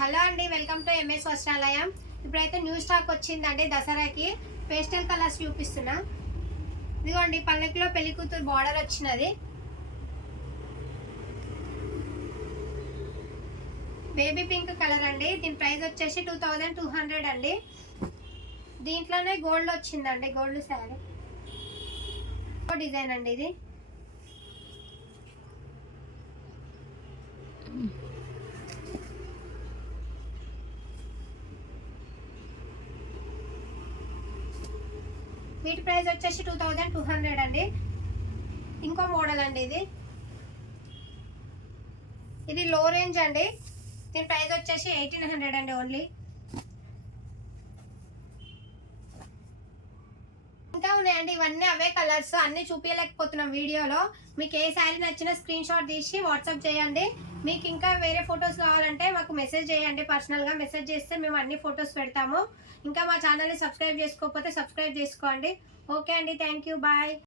Hello అండి, welcome to MS వస్త్రాలయం. ఇప్పుడైతే new stock వచ్చిందండి దసరాకి. పేస్టల్ కలర్స్ చూపిస్తున్నా. ఇదిగోండి, పల్లకిలో పెళ్లి కూతురు బార్డర్ వచ్చినది. బేబీ పింక్ కలర్ అండి. దీని ప్రైస్ వచ్చేసి 2200 అండి. దీంట్లోనే గోల్డ్ వచ్చిందండి, గోల్డ్ శారీ డిజైన్ అండి. ఇది వీటి ప్రైస్ వచ్చేసి 2200 అండి. ఇంకో మోడల్ అండి. ఇది లో రేంజ్ అండి. దీని ప్రైస్ వచ్చేసి 1800 అండి ఓన్లీ. ఇంకా ఉన్నాయండి, ఇవన్నీ అవే కలర్స్. అన్నీ చూపించలేకపోతున్నాం వీడియోలో. మీకు ఏ శారీ నచ్చినా స్క్రీన్ షాట్ తీసి వాట్సాప్ చేయండి. మీకు ఇంకా వేరే ఫొటోస్ కావాలంటే మాకు మెసేజ్ చేయండి. పర్సనల్గా మెసేజ్ చేస్తే మేము అన్ని ఫొటోస్ పెడతాము. ఇంకా మా ఛానల్ని సబ్స్క్రైబ్ చేసుకోకపోతే సబ్స్క్రైబ్ చేసుకోండి. ఓకే అండి, థ్యాంక్ యూ, బాయ్.